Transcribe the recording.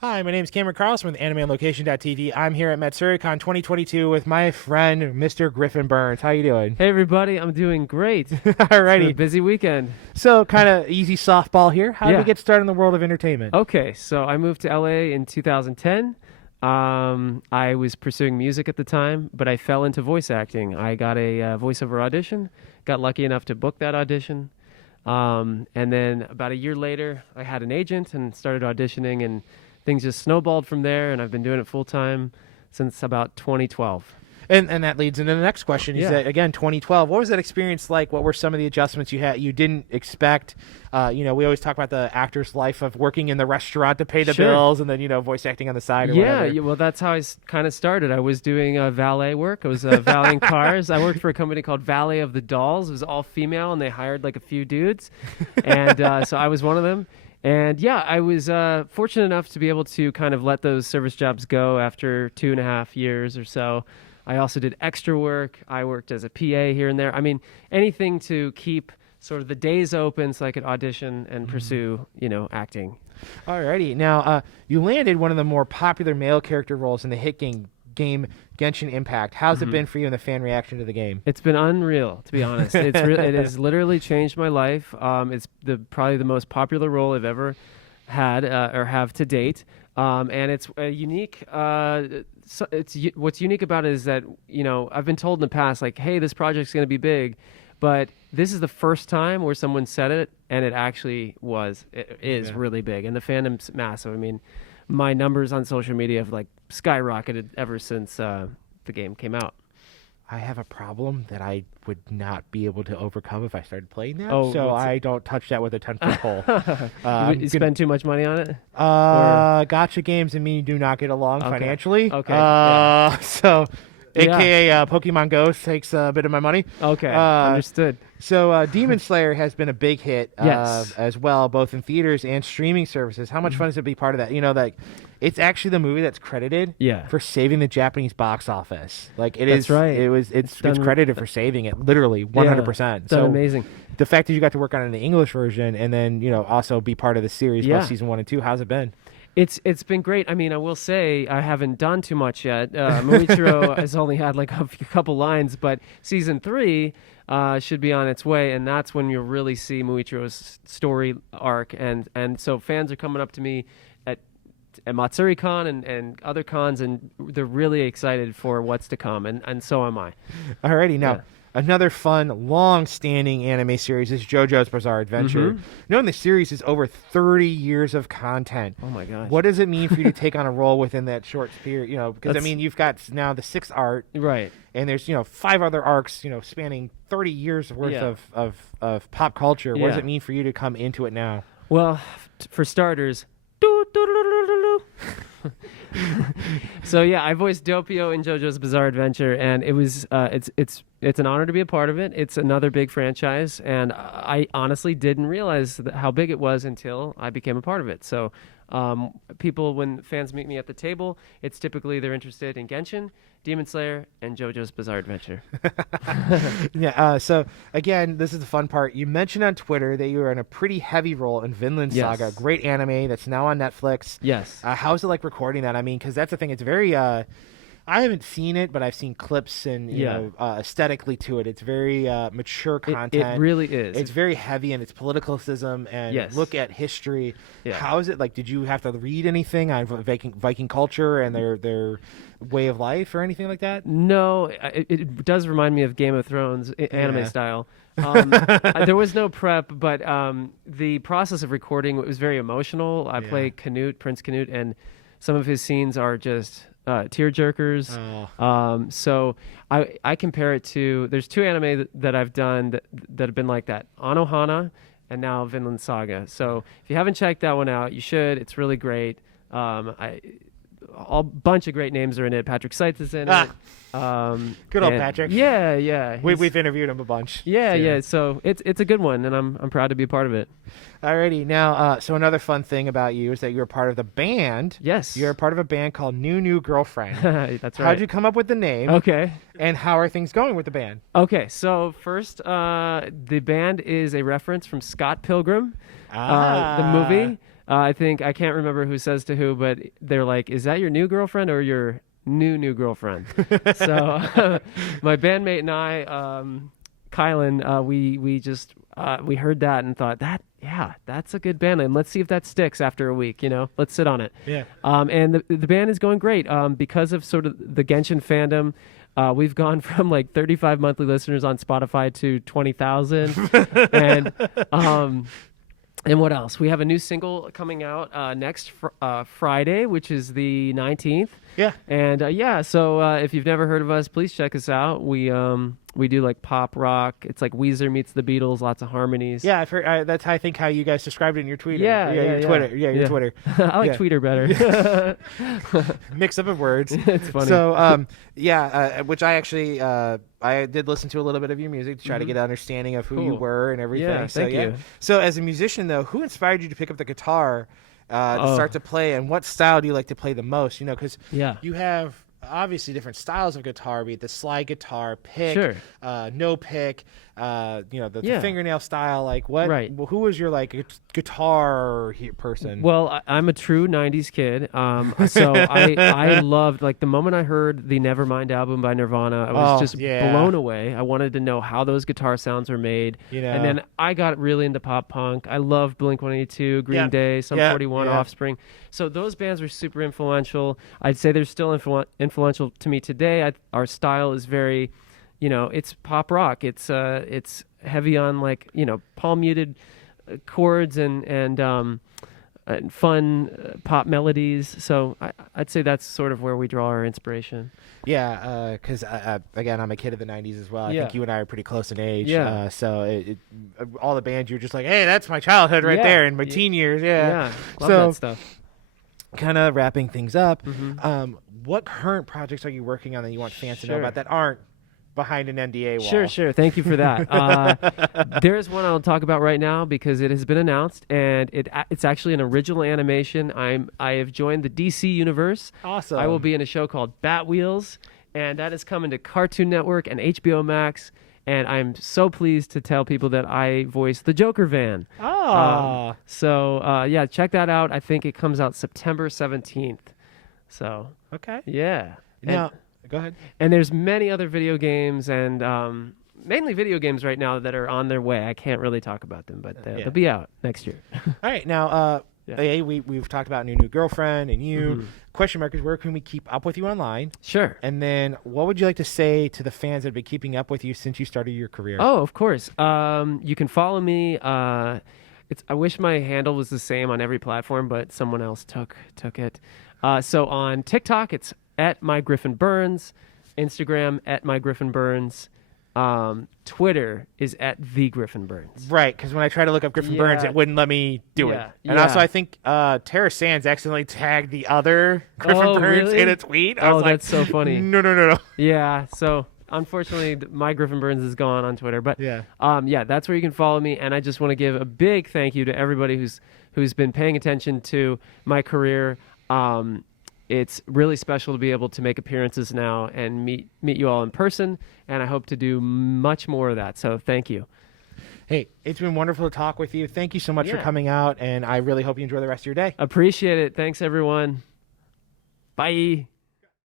Hi, my name is Cameron Carlson with AnimeOnLocation.tv. I'm here at Matsuricon 2022 with my friend, Mr. Griffin Burns. How you doing? Hey everybody, I'm doing great. It's been a Alrighty. busy weekend. So, kind of easy softball here. How did we Yeah. get started in the world of entertainment? Okay, so I moved to LA in 2010. I was pursuing music at the time, but I fell into voice acting. I got a voiceover audition, got lucky enough to book that audition. And then about a year later, I had an agent and started auditioning, and things just snowballed from there. And I've been doing it full time since about 2012. And that leads into the next question. Is Yeah. that, again, 2012. What was that experience like? What were some of the adjustments you had you didn't expect? We always talk about the actor's life of working in the restaurant to pay the Sure. bills and then, voice acting on the side or Yeah, whatever. well, that's how I kind of started. I was doing valet work. I was valeting cars. I worked for a company called Valet of the Dolls. It was all female, and they hired like a few dudes. And so I was one of them. And yeah, I was fortunate enough to be able to kind of let those service jobs go after 2.5 years or so. I also did extra work. I worked as a PA here and there. I mean, anything to keep sort of the days open so I could audition and pursue, acting. Alrighty. Now, you landed one of the more popular male character roles in the hit game Genshin Impact. How's it been for you and the fan reaction to the game? It's been unreal, to be honest. It has literally changed my life. It's probably the most popular role I've ever had or have to date. And it's a unique. What's unique about it is that I've been told in the past, like, hey, this project's going to be big, but this is the first time where someone said it, and it actually was. It is really big, and the fandom's massive. I mean, my numbers on social media have like skyrocketed ever since the game came out. I have a problem that I would not be able to overcome if I started playing that, Oh, so what's it? I don't touch that with a 10-foot pole. You spend too much money on it? Gotcha games and me do not get along Okay. financially. Okay, yeah. So, Yeah. AKA Pokemon Go takes a bit of my money. Okay, Uh, understood. So, Demon Slayer has been a big hit Yes. as well, both in theaters and streaming services. How much fun is it to be part of that? It's actually the movie that's credited Yeah. for saving the Japanese box office. Like That's right. It's done- credited for saving it, literally 100%. Done amazing. The fact that you got to work on it in the English version and then also be part of the series, Yeah. both season 1 and 2, how's it been? It's been great. I mean, I will say I haven't done too much yet. Muichiro has only had like a couple lines, but season 3 should be on its way, and that's when you'll really see Muichiro's story arc. And so fans are coming up to me at Matsuricon and other cons, and they're really excited for what's to come, and so am I. Alrighty, now Yeah. another fun, long-standing anime series is JoJo's Bizarre Adventure. Knowing the series is over 30 years of content. Oh my gosh. What does it mean for you to take on a role within that short period? Because That's- you've got now the 6th art, Right. and there's 5 other arcs, spanning 30 years worth Yeah. of pop culture. What does Yeah. it mean for you to come into it now? Well, for starters, so yeah, I voiced Doppio in JoJo's Bizarre Adventure, and it was it's an honor to be a part of it. It's another big franchise, and I honestly didn't realize how big it was until I became a part of it. So people, when fans meet me at the table, it's typically they're interested in Genshin, Demon Slayer, and JoJo's Bizarre Adventure. Yeah. So again, this is the fun part. You mentioned on Twitter that you were in a pretty heavy role in Vinland Yes. Saga, great anime that's now on Netflix. Yes. How's it like recording that? I mean, because that's the thing. It's very. I haven't seen it, but I've seen clips and aesthetically to it. It's very mature content. It really is. It's very heavy in its politicalism and Yes. look at history. Yeah. How is it like? Did you have to read anything on Viking culture and their way of life or anything like that? No, it does remind me of Game of Thrones anime Yeah. style. There was no prep, but the process of recording was very emotional. I play Canute, Prince Canute, and some of his scenes are just tear jerkers. So I compare it to, there's 2 anime that I've done that have been like that. Anohana and now Vinland Saga. So if you haven't checked that one out, you should. It's really great. A bunch of great names are in it. Patrick Seitz is in it. Good old and- Patrick. Yeah, yeah. We've interviewed him a bunch. Yeah. So it's a good one, and I'm proud to be a part of it. Alrighty, now, so another fun thing about you is that you're part of the band. Yes. You're a part of a band called New Girlfriend. That's right. How'd you come up with the name? Okay. And how are things going with the band? Okay. So first, the band is a reference from Scott Pilgrim, the movie. I think I can't remember who says to who, but they're like, "Is that your new girlfriend or your new girlfriend?" So my bandmate and I, Kylan, we just we heard that and thought that's a good band name. Let's see if that sticks after a week. Let's sit on it. Yeah. And the band is going great because of sort of the Genshin fandom. We've gone from like 35 monthly listeners on Spotify to 20,000, and what else? We have a new single coming out next Friday, which is the 19th. Yeah. And so if you've never heard of us, please check us out. We do like pop rock. It's like Weezer meets the Beatles, lots of harmonies. Yeah, I've heard, that's I think how you guys described it in your Twitter. Your Twitter. Yeah, your Twitter. I like Twitter better. Mix up of words. It's funny. So which I actually I did listen to a little bit of your music to try to get an understanding of who you were and everything. Yeah, thank you. So as a musician though, who inspired you to pick up the guitar to start to play, and what style do you like to play the most? Because you have obviously different styles of guitar, be it the slide guitar, pick, no pick, the fingernail style. Like what? Right. Well, who was your guitar person? Well, I'm a true '90s kid, so I loved, like, the moment I heard the Nevermind album by Nirvana, I was just blown away. I wanted to know how those guitar sounds were made, and then I got really into pop punk. I loved Blink-182, Green Day, Sum 41, Offspring. So those bands were super influential. I'd say they're still influential to me today. Our style is very, it's pop rock. It's heavy on palm muted chords and fun pop melodies. So I'd say that's sort of where we draw our inspiration. Yeah, because again, I'm a kid of the '90s as well. I think you and I are pretty close in age. Yeah. So all the bands, you're just like, hey, that's my childhood right there in my teen years. Yeah. Love that stuff. Kind of wrapping things up, what current projects are you working on that you want fans to know about that aren't behind an NDA wall? Sure. Thank you for that. There's one I'll talk about right now because it has been announced, and it's actually an original animation. I have joined the DC universe. Awesome. I will be in a show called Bat Wheels, and that is coming to Cartoon Network and HBO Max. And I'm so pleased to tell people that I voiced the Joker van. So check that out. I think it comes out September 17th. So okay. Yeah. Now, go ahead. And there's many other video games and mainly video games right now that are on their way. I can't really talk about them, but they'll be out next year. All right. Now, we've talked about new girlfriend and you. Question mark is, where can we keep up with you online? Sure. And then what would you like to say to the fans that have been keeping up with you since you started your career? Oh, of course. You can follow me. I wish my handle was the same on every platform, but someone else took it. So on TikTok, it's @MyGriffinBurns, Instagram @MyGriffinBurns. Twitter is @TheGriffinBurns. Right, because when I tried to look up Griffin Burns, it wouldn't let me do it. And also, I think Tara Sands accidentally tagged the other Griffin Burns in a tweet. I was like, that's so funny. No. Yeah, so unfortunately, my Griffin Burns is gone on Twitter. But that's where you can follow me. And I just want to give a big thank you to everybody who's been paying attention to my career. It's really special to be able to make appearances now and meet you all in person, and I hope to do much more of that. So thank you. Hey, it's been wonderful to talk with you. Thank you so much for coming out, and I really hope you enjoy the rest of your day. Appreciate it. Thanks, everyone. Bye.